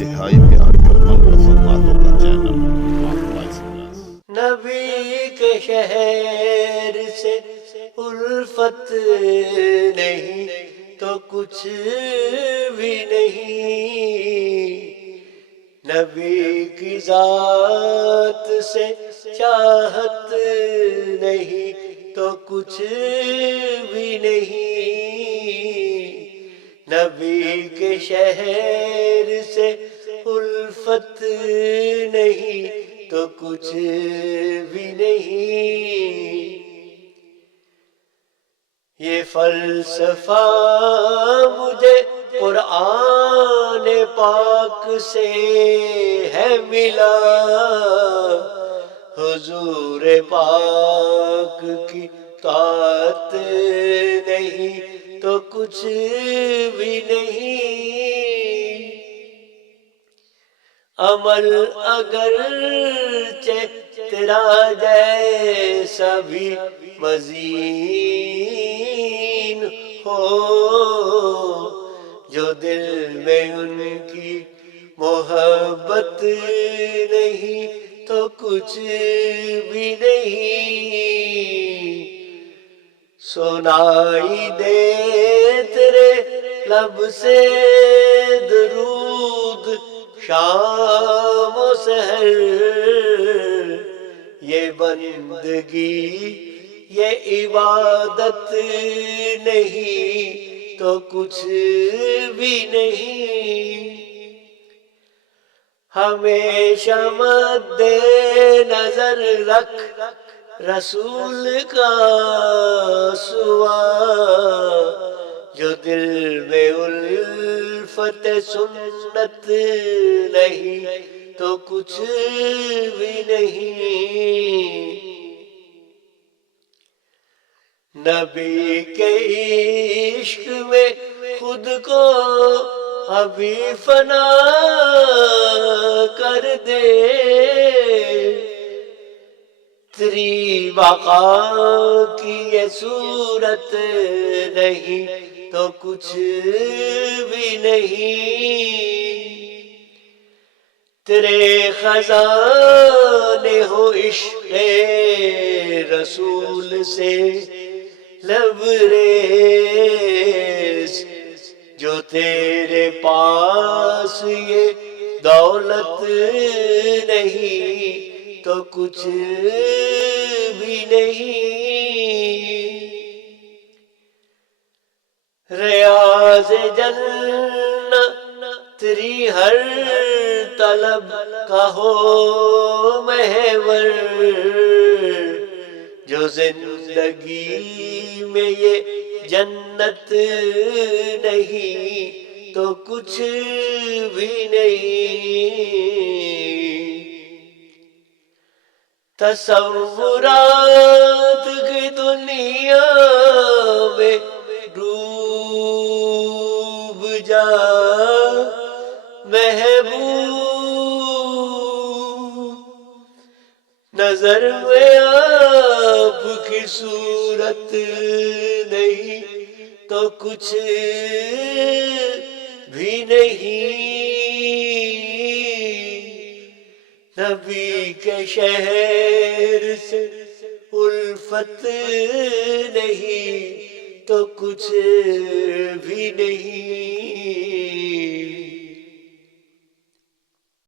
انتہائی پیاری اور من باتوں کا چینل ایکسپریس۔ نبی کے شہر سے الفت نہیں تو کچھ بھی نہیں، نبی کی ذات سے چاہت نہیں تو کچھ بھی نہیں، نبی کے شہر سے الفت نہیں تو کچھ بھی نہیں۔ یہ فلسفہ مجھے قرآن پاک سے ہے ملا، حضور پاک کی طاعت نہیں تو کچھ بھی نہیں، عمل اگرچہ تیرا جیسا بھی مزین ہو، جو دل میں ان کی محبت نہیں تو کچھ بھی نہیں، سنائی دے تیرے لب سے درود شام و سحر، یہ بندگی یہ عبادت نہیں تو کچھ بھی نہیں، ہمیشہ مد نظر رکھ رسول کا سوا، جو دل میں الفت سنت نہیں تو کچھ بھی نہیں، نبی کے عشق میں خود کو ابھی فنا کر دے، تیری بقا کی یہ صورت نہیں تو کچھ بھی نہیں، تیرے خزانے ہو عشق رسول سے لبریز، جو تیرے پاس یہ دولت نہیں تو کچھ بھی نہیں، ریاض جنت تیری ہر طلب کا ہو محور، جو زندگی میں یہ جنت نہیں تو کچھ بھی نہیں، تصورات کی دنیا میں ڈوب جا محبوب، نظر میں آپ کی صورت نہیں تو کچھ بھی نہیں، نبی کے شہر سے الفت نہیں تو کچھ بھی نہیں۔